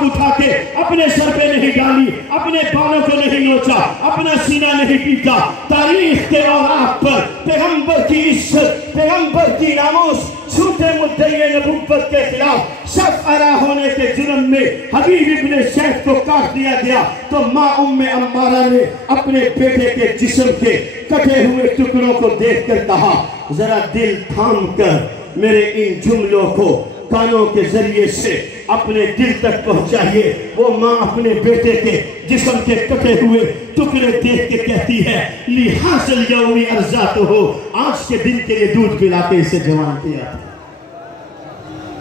खाक उठा के अपने सर पे नहीं डाली, अपने बालों को नहीं नोचा, अपना सीना नहीं पीटा। तारीख के औराक पर पैगंबर की इज्जत, पैगंबर की नामूस, झूठे मुद्दे नबुव्वत के खिलाफ सब आरा होने के जुर्म में हबीब इब्ने शैख को काट दिया गया, तो माँ उम्मे अम्मारा ने अपने बेटे के जिस्म के कटे हुए टुकड़ों को देखकर कहा, जरा दिल थाम कर मेरे इन जुमलों को कानों के जरिए से अपने दिल तक पहुंचाइए। वो माँ अपने बेटे के जिस्म के कटे हुए टुकड़े देख के कहती है, लिहासल यौमी अर्जा तो हो, आज के दिन के लिए दूध पिला के इसे जवान किया।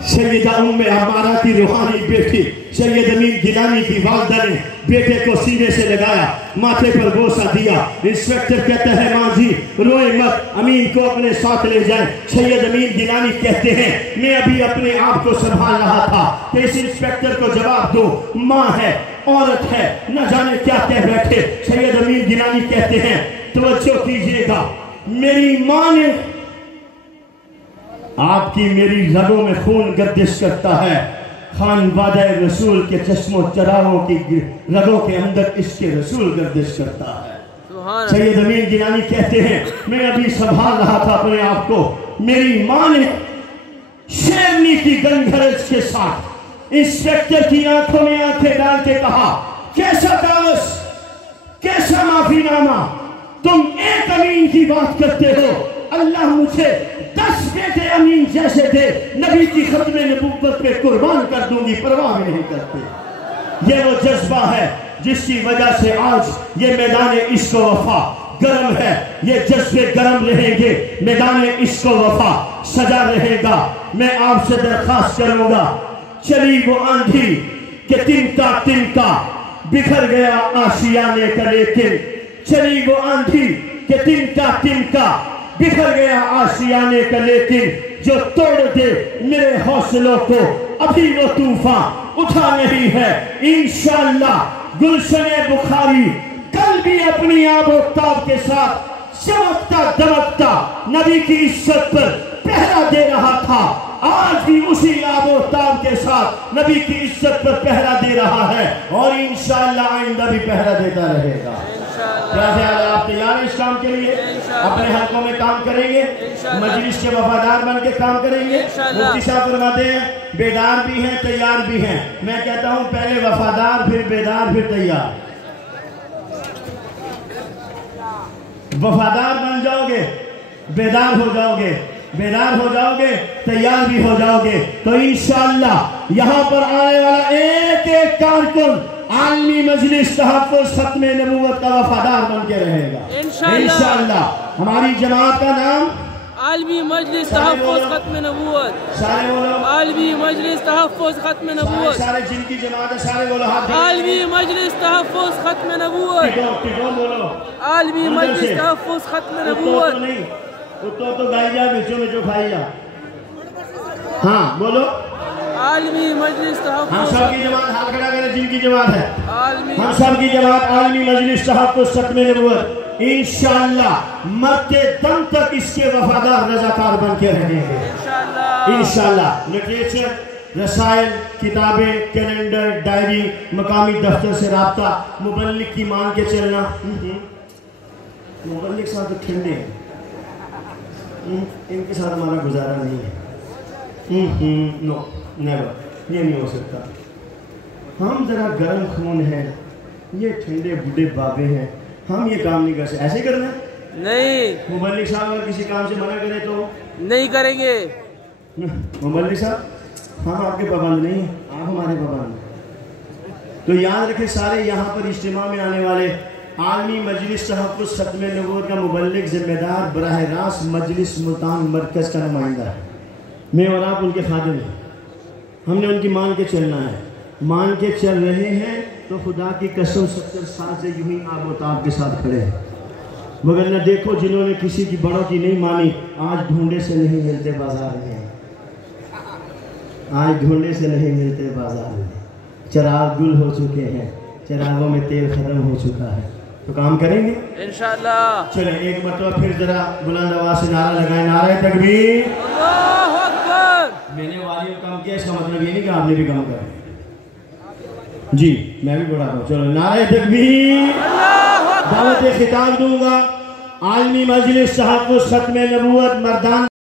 सैयदा उम्मे अम्मारा की रूहानी बेटी सैयद अमीन गिलानी की वालिदा ने बेटे को सीने से लगाया, माथे पर बोसा दिया। इंस्पेक्टर कहता है, माँ जी रोए मत, अमीन को अपने साथ ले जाए। सैयद अमीन गिलानी कहते हैं, मैं अभी अपने आप को संभाल रहा था कि इस इंस्पेक्टर को जवाब दो, माँ है, औरत है, न जाने क्या कह बैठे। सैयद अमीन गिलानी कहते हैं, तवज्जो कीजिएगा, मेरी माँ ने आपकी मेरी रगों में खून गर्दिश करता है, खानवादा रसूल के चश्मों चरागों की रगों के अंदर इसके रसूल गर्दिश करता है। सैयद अमीन गिलानी कहते हैं, मैं अभी संभाल रहा था अपने आप को, मेरी माँ ने शेरनी की गंधरज के साथ इंस्पेक्टर की आंखों में आंखें डाल के कहा, कैसा कागज, कैसा माफीनामा, तुम एक अमीन की बात करते हो, अल्लाह मुझे 10 बेटे अमीन जैसे थे, नबी की खत्मे नबुव्वत पे कुर्बान कर दूंगी, परवाह भी नहीं करते। ये वो जज्बा है जिसकी वजह से आज ये मैदान इश्क व वफा गर्म है, ये जज्बे गर्म रहेंगे, मैदान इश्क व वफा सजा रहेगा। मैं आपसे दरख्वास्त करूंगा, चली वो आंधी के तिनका तिनका बिखर गया आशियाने का, लेकिन चली वो आंधी के तिनका तिनका बिखर गया आशियाने का, लेकिन जो तोड़ दे मेरे हौसलों को अभी वो तूफान उठा नहीं है। इंशाअल्लाह गुलशने बुखारी कल भी अपनी आबोताब के साथ चमकता दमकता नबी की इज्जत पर पहरा दे रहा था, आज भी उसी आबोताब के साथ नबी की इज्जत पर पहरा दे रहा है और इंशाअल्लाह आइंदा भी पहरा देता रहेगा। क्या ख्याल है, आप तैयार हैं इस काम के लिए? अपने हलकों में काम करेंगे, मजलिस के वफादार बन के काम करेंगे। मुफ्ती साहब फरमाते हैं, बेदार भी हैं तैयार भी हैं। मैं कहता हूं पहले वफादार, फिर बेदार, फिर तैयार। वफादार बन जाओगे, बेदार हो जाओगे, बेदार हो जाओगे, तैयार भी हो जाओगे, तो इंशाअल्लाह यहाँ पर आने वाला एक एक कारकुन आलमी मजलिस तहफ़्फ़ुज़ खत्मे नबुव्वत का वफादार बन के रहेगा इंशाअल्लाह। हमारी जमात का नाम आलमी मजलिस तहफ़्फ़ुज़ खत्मे नबुव्वत, सारे बोलो, आलमी मजलिस तहफ़्फ़ुज़ खत्मे नबुव्वत, सारे जिनकी जमात है सारे बोलो, हाथ आलमी मजलिस तहफ़्फ़ुज़ खत्मे नबुव्वत, टिको बोलो, आलमी मजलिस तहफ़्फ़ुज़ खत्मे नबुव्वत। नहीं तो गाई जा, बिचो बिचो खाई जा। हाँ बोलो, आलमी मजलिस हम तहफ़्फ़ुज़, सब की जमात हाथ खड़ा करें जिनकी जमात है, आलमी हम सब की जमात आलमी मजलिस तहफ़्फ़ुज़ खत्मे नबुव्वत। इंशाअल्लाह मरते दम तक इसके वफादार रज़ाकार बन के रहेंगे इंशाअल्लाह। लिटरेचर, रसायल, किताबें, कैलेंडर, डायरी, मकामी दफ्तर से राब्ता, मुबल्लिग की मान के चलना। मुबल्लिग साहब तो ठंडे हैं, इनके साथ हमारा गुजारा नहीं है। नो नेवर, ये नहीं हो सकता। हम जरा गर्म खून हैं, ये ठंडे बूढ़े बाबे हैं, हम ये काम नहीं कर सकते। ऐसे करना है नहीं, मुबल्लिग साहब अगर किसी काम से मना करे तो नहीं करेंगे। मुबल्लिग साहब हम आपके पाबंद नहीं हैं, आप हमारे पाबंद हैं। तो याद रखें सारे यहाँ पर इज्तिमा में आने वाले आलमी मजलिस तहफ़्फ़ुज़ खत्मे नबुव्वत का मुबल्लिग जिम्मेदार बराह रास्त मजलिस मुल्तान मरकज़ का नुमाइंदा है। मैं और आप उनके खादिम हैं, हमने उनकी मान के चलना है। मान के चल रहे हैं तो खुदा की कसम 70 साल से यूं ही आबोताब के साथ खड़े हैं। मगर न देखो जिन्होंने किसी की बड़ों की नहीं मानी, आज ढूंढे से नहीं मिलते बाजार में, आज ढूंढे से नहीं मिलते बाजार में। चिराग गुल हो चुके हैं, चिरागों में तेल खत्म हो चुका है। तो काम करेंगे इंशाअल्लाह। चले एक मरतबा फिर जरा बुलंद आवाज से नारा लगाए, नारा तकबीर, अल्लाहु अकबर। मैंने वाली कम किया, इसका मतलब ये नहीं कि आपने भी कम करें। جی میں بھی پڑھاتا ہوں. چلو نعرہ تکبیر. دعوت خطاب دوں گا. عالمی مجلس تحفظ ختم نبوت مردان